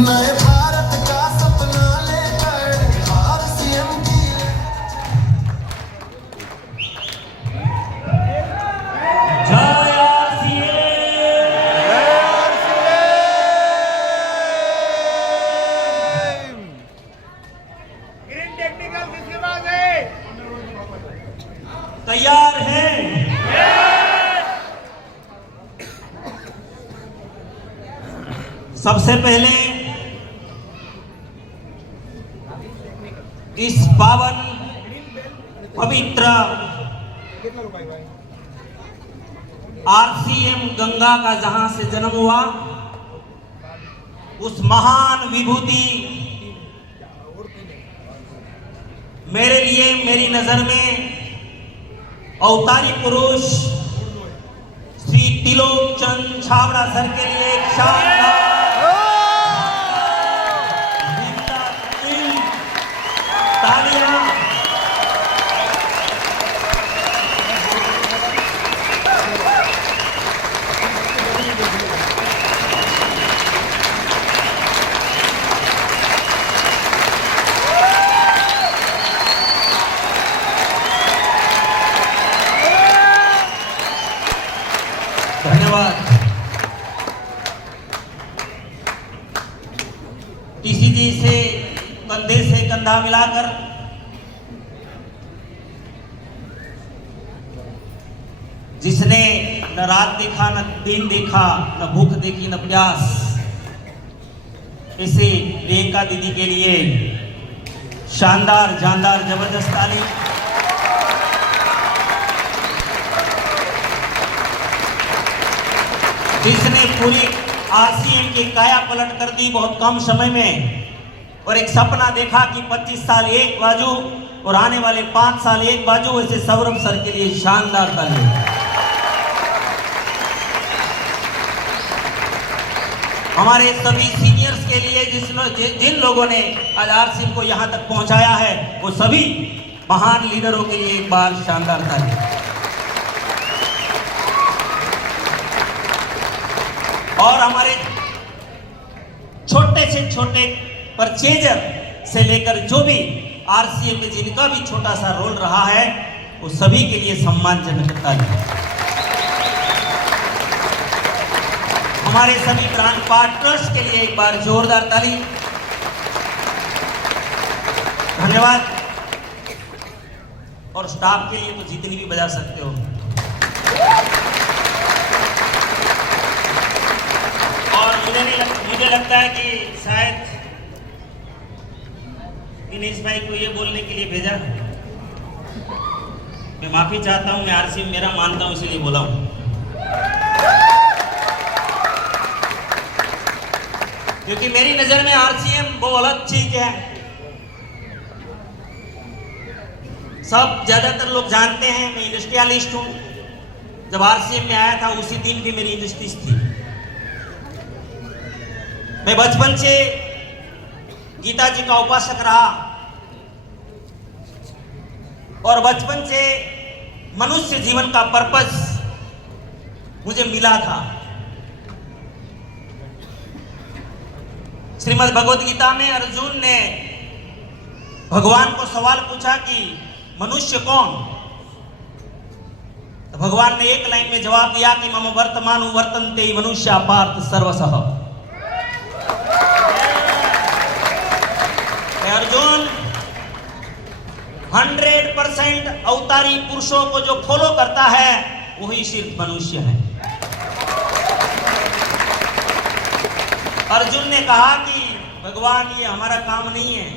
नए भारत का सपना लेकर आरसीएम की जय आरसीएम। ग्रीन टेक्निकल किसके पास है? तैयार हैं? सबसे पहले इस पावन पवित्र आरसीएम गंगा का जहां से जन्म हुआ, उस महान विभूति मेरे लिए, मेरी नजर में अवतारी पुरुष श्री त्रिलोक चंद छाबड़ा सर के लिए एक शानदार तालियां। धन्यवाद। टीसीजी से कंधे से कंधा मिलाकर जिसने न रात देखा, न दिन देखा, न भूख देखी, न प्यास, ऐसे प्रियंका दीदी के लिए शानदार, जानदार, जबरदस्त ताली। जिसने पूरी आरसीएम की काया पलट कर दी बहुत कम समय में, और एक सपना देखा कि 25 साल एक बाजू और आने वाले 5 साल एक बाजू, ऐसे सौरभ सर के लिए शानदार ताली। हमारे सभी सीनियर्स के लिए जिन लोगों ने आज आरसीएम को यहां तक पहुंचाया है, वो सभी महान लीडरों के लिए एक बार शानदार ताली। और हमारे छोटे से छोटे परचेजर से लेकर जो भी आरसीएम में जिनका भी छोटा सा रोल रहा है, वो सभी के लिए सम्मानजनक ताली। हमारे सभी ब्रांड पार्टनर्स के लिए एक बार जोरदार ताली। धन्यवाद। और स्टाफ के लिए तो जितनी भी बजा सकते हो। और मुझे लगता है कि शायद दिनेश भाई को ये बोलने के लिए भेजा। मैं माफी चाहता हूं, मैं आरसीएम मेरा मानता हूं, इसलिए बोला हूं। क्योंकि मेरी नजर में आरसीएम वो अलग चीज है। सब ज्यादातर लोग जानते हैं मैं इंडस्ट्रियलिस्ट हूं। जब आरसीएम में आया था उसी दिन भी मेरी इंडस्ट्रीज थी। मैं बचपन से गीता जी का उपासक रहा और बचपन से मनुष्य जीवन का पर्पस मुझे मिला था। श्रीमद् भगवत गीता में अर्जुन ने भगवान को सवाल पूछा कि मनुष्य कौन? तो भगवान ने एक लाइन में जवाब दिया कि मम वर्तमान वर्तन्ते मनुष्य पार्थ सर्वसः। अर्जुन 100% अवतारी पुरुषों को जो फॉलो करता है वही सिर्फ मनुष्य है। अर्जुन ने कहा कि भगवान ये हमारा काम नहीं है,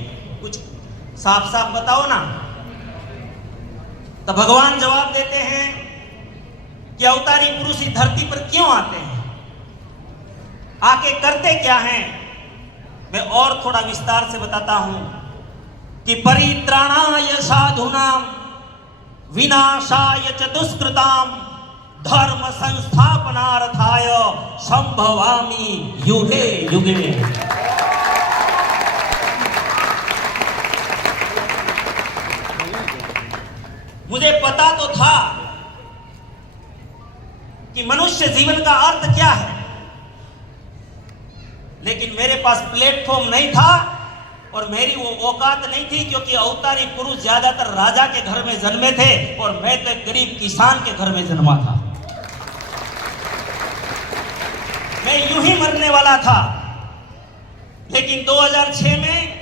कुछ साफ साफ बताओ ना। तो भगवान जवाब देते हैं कि अवतारी पुरुष इस धरती पर क्यों आते हैं, आके करते क्या हैं। मैं और थोड़ा विस्तार से बताता हूं कि परित्राणाय साधूनां विनाशाय च दुष्कृतां धर्म संस्थापनार्थाय संभवामि युगे युगे। मुझे पता तो था कि मनुष्य जीवन का अर्थ क्या है, लेकिन मेरे पास प्लेटफॉर्म नहीं था और मेरी वो औकात नहीं थी, क्योंकि अवतारी पुरुष ज्यादातर राजा के घर में जन्मे थे और मैं तो एक गरीब किसान के घर में जन्मा था। मैं यूं ही मरने वाला था। लेकिन 2006 में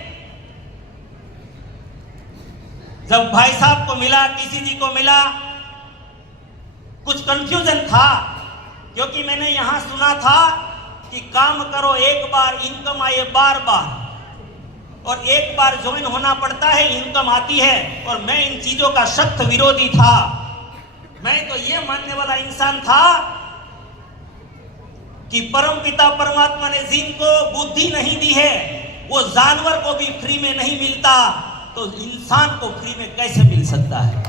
जब भाई साहब को मिला, किसी जी को मिला, कुछ कंफ्यूजन था, क्योंकि मैंने यहां सुना था कि काम करो एक बार, इनकम आए बार बार, और एक बार ज्वाइन होना पड़ता है, इनकम आती है। और मैं इन चीजों का सख्त विरोधी था। मैं तो ये मानने वाला इंसान था कि परमपिता परमात्मा ने जिनको बुद्धि नहीं दी है, वो जानवर को भी फ्री में नहीं मिलता, तो इंसान को फ्री में कैसे मिल सकता है?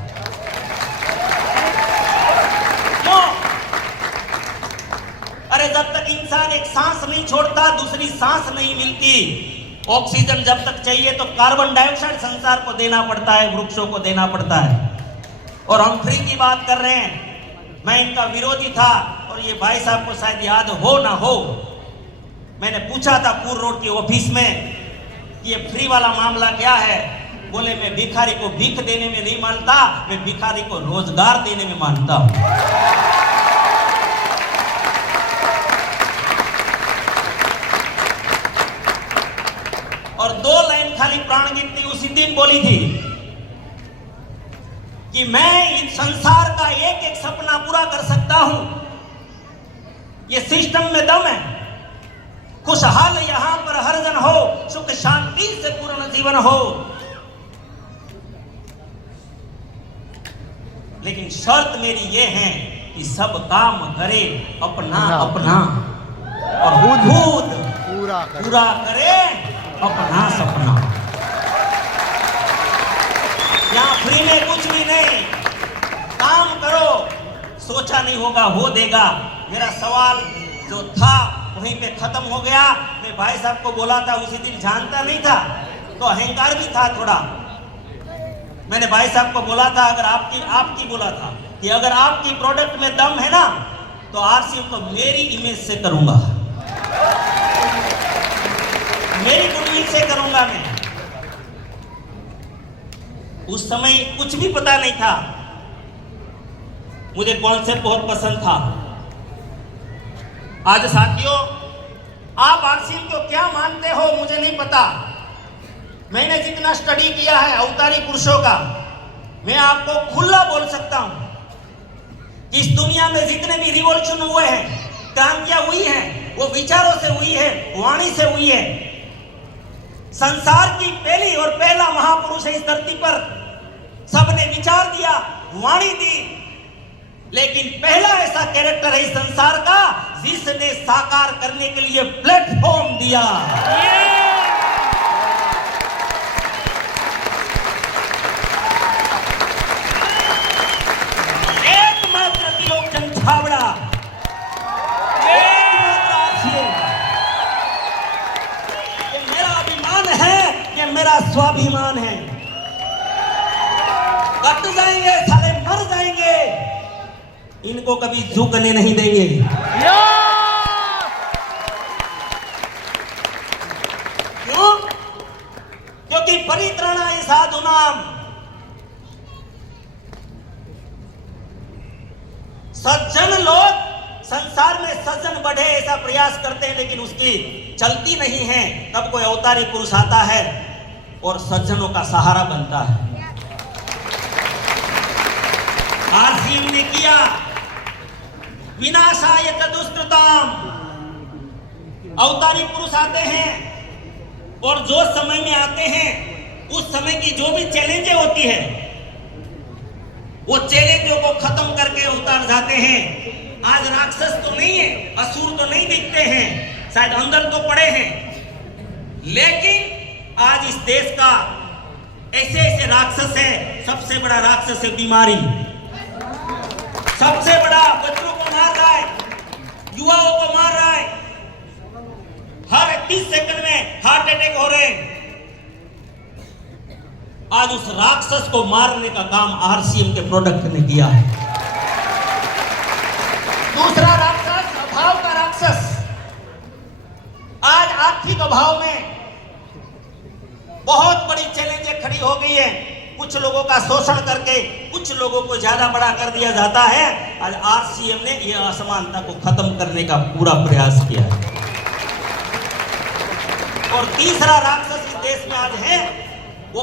क्यों? अरे जब तक इंसान एक सांस नहीं छोड़ता, दूसरी सांस नहीं मिलती। ऑक्सीजन जब तक चाहिए तो कार्बन डाइऑक्साइड संसार को देना पड़ता है, वृक्षों को देना पड़ता है। और हम फ्री की बात कर रहे हैं। मैं इनका विरोधी था, और ये भाई साहब को शायद याद हो ना हो, मैंने पूछा था पूर्व रोड की ऑफिस में, ये फ्री वाला मामला क्या है? बोले मैं भिखारी को भीख देने में नहीं मानता, मैं भिखारी को रोजगार देने में मानता हूं। और 2 लाइन खाली प्राण गिनती उसी दिन बोली थी कि मैं इस संसार का एक एक सपना पूरा कर सकता हूं। ये सिस्टम में दम है। खुशहाल यहां पर हर जन हो, सुख शांति से पूर्ण जीवन हो। लेकिन शर्त मेरी ये है कि सब काम करे अपना अपना, और खुद पूरा करे अपना सपना। यहां फ्री में कुछ भी नहीं। काम करो, सोचा नहीं होगा हो देगा। मेरा सवाल जो था वहीं पे खत्म हो गया। मैं भाई साहब को बोला था उसी दिन, जानता नहीं था तो अहंकार भी था थोड़ा। मैंने भाई साहब को बोला था, अगर आपकी बोला था कि अगर आपकी प्रोडक्ट में दम है ना, तो आरसीएम को मेरी इमेज से करूंगा, मेरी गुडविल से करूंगा मैं। उस समय कुछ भी पता नहीं था, मुझे कॉन्सेप्ट बहुत पसंद था। आज साथियों, आप आरसीएम को क्या मानते हो मुझे नहीं पता। मैंने जितना स्टडी किया है अवतारी पुरुषों का, मैं आपको खुला बोल सकता हूं कि इस दुनिया में जितने भी रिवॉल्यूशन हुए हैं, क्रांतियां हुई हैं, वो विचारों से हुई है, वाणी से हुई है। संसार की पहली और पहला महापुरुष है इस धरती पर। सबने विचार दिया, वाणी दी, लेकिन पहला ऐसा कैरेक्टर है इस संसार का जिसने साकार करने के लिए प्लेटफॉर्म दिया। एकमात्र त्रिलोचन छाबड़ा, एकमात्र आरसीएम। ये मेरा अभिमान है, ये मेरा स्वाभिमान है। कट जाएंगे साले, मर जाएंगे, इनको कभी झुकने नहीं देंगे। क्यों? क्योंकि परित्राणाय साधूनाम, सज्जन लोग संसार में सज्जन बढ़े ऐसा प्रयास करते हैं, लेकिन उसकी चलती नहीं है। तब कोई अवतारी पुरुष आता है और सज्जनों का सहारा बनता है। आरसीएम ने किया विनाशाय दुष्कृताम। अवतारी पुरुष आते हैं और जो समय में आते हैं उस समय की जो भी चैलेंजें होती है, वो चैलेंजों को खत्म करके उतार जाते हैं। आज राक्षस तो नहीं है, असुर तो नहीं दिखते हैं, शायद अंदर तो पड़े हैं, लेकिन आज इस देश का ऐसे ऐसे राक्षस है। सबसे बड़ा राक्षस है बीमारी। सबसे बड़ा बच्चों को मार रहा है, युवाओं को मार रहा है। हर 30 सेकंड में हार्ट अटैक हो रहे हैं। आज उस राक्षस को मारने का काम आरसीएम के प्रोडक्ट ने किया है। दूसरा राक्षस, अभाव का राक्षस। आज आर्थिक भाव में बहुत बड़ी चैलेंजें खड़ी हो गई है। कुछ लोगों का शोषण करके कुछ लोगों को ज्यादा बड़ा कर दिया जाता है। आज आरसीएम ने यह असमानता को खत्म करने का पूरा प्रयास किया है। और तीसरा राक्षस इस देश में आज है वो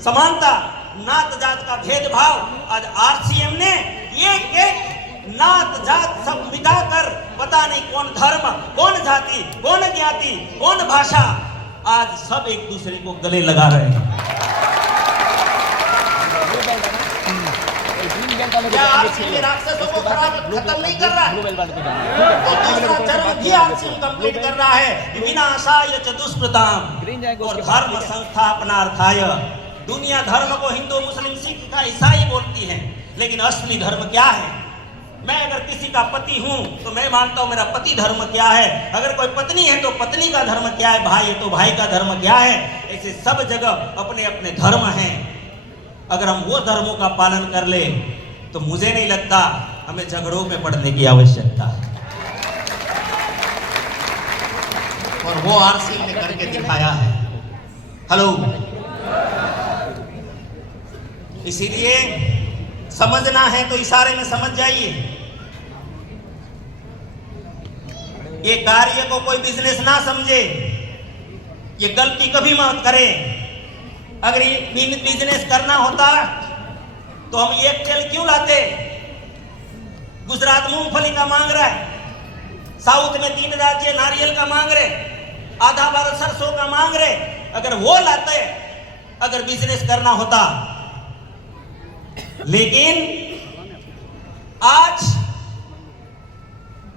समानता, नात जात का भेदभाव। आज आरसीएम ने एक नात जात सब मिटाकर पता नहीं कौन धर्म, कौन जाति, कौन ज्ञाति, कौन भाषा, आज सब एक दूसरे को गले लगा रहे हैं। क्या आरसीएम राक्षसों को खत्म नहीं कर रहा है? तो दूसरा चरण भी आरसीएम कंप्लीट कर रहा है। विनाशाय च दुष्कृताम और धर्म संस्थापनार्थाय। दुनिया धर्म को हिंदू, मुस्लिम, सिख का ईसाई बोलती है, लेकिन असली धर्म क्या है? मैं अगर किसी का पति हूं तो मैं मानता हूं मेरा पति धर्म क्या है। अगर कोई पत्नी है तो पत्नी का धर्म क्या है, भाई है तो भाई का धर्म क्या है। ऐसे सब जगह अपने अपने धर्म हैं। अगर हम वो धर्मों का पालन कर ले तो मुझे नहीं लगता हमें झगड़ों में पड़ने की आवश्यकता है। और वो आरसीएम ने करके दिखाया है। हेलो, इसीलिए समझना है तो इशारे में समझ जाइए। ये कार्य को कोई बिजनेस ना समझे, ये गलती कभी मत करे। अगर ये बिजनेस करना होता तो हम एक तेल क्यों लाते? गुजरात मूंगफली का मांग रहा है, साउथ में 3 राज्य नारियल का मांग रहे, आधा भारत सरसों का मांग रहे। अगर वो लाते, अगर बिजनेस करना होता। लेकिन आज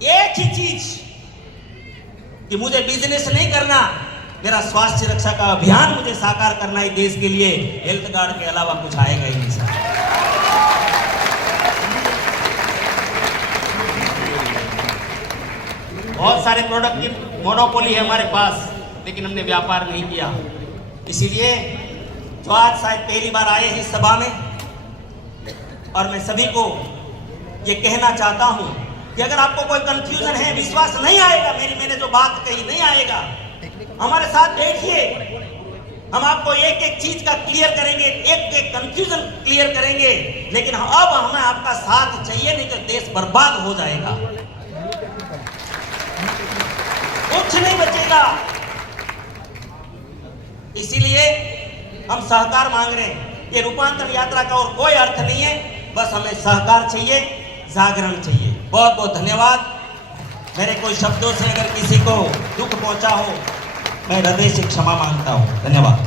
एक ही चीज कि मुझे बिजनेस नहीं करना, मेरा स्वास्थ्य रक्षा का अभियान मुझे साकार करना है देश के लिए। हेल्थ कार्ड के अलावा कुछ आएगा ही नहीं। बहुत सारे प्रोडक्ट की मोनोपोली है हमारे पास, लेकिन हमने व्यापार नहीं किया। इसीलिए जो आज शायद पहली बार आए हैं इस सभा में, और मैं सभी को ये कहना चाहता हूं कि अगर आपको कोई कंफ्यूजन है, विश्वास नहीं आएगा, मैंने जो बात कही नहीं आएगा, हमारे साथ बैठिए। हम आपको एक एक चीज का क्लियर करेंगे, एक एक कंफ्यूजन क्लियर करेंगे। लेकिन अब हमें आपका साथ चाहिए, नहीं तो देश बर्बाद हो जाएगा, कुछ नहीं बचेगा। इसीलिए हम सहकार मांग रहे हैं। ये रूपांतर यात्रा का और कोई अर्थ नहीं है, बस हमें सहकार चाहिए, जागरण चाहिए। बहुत बहुत धन्यवाद। मेरे कोई शब्दों से अगर किसी को दुख पहुंचा हो, मैं हृदय से क्षमा मांगता हूं। धन्यवाद।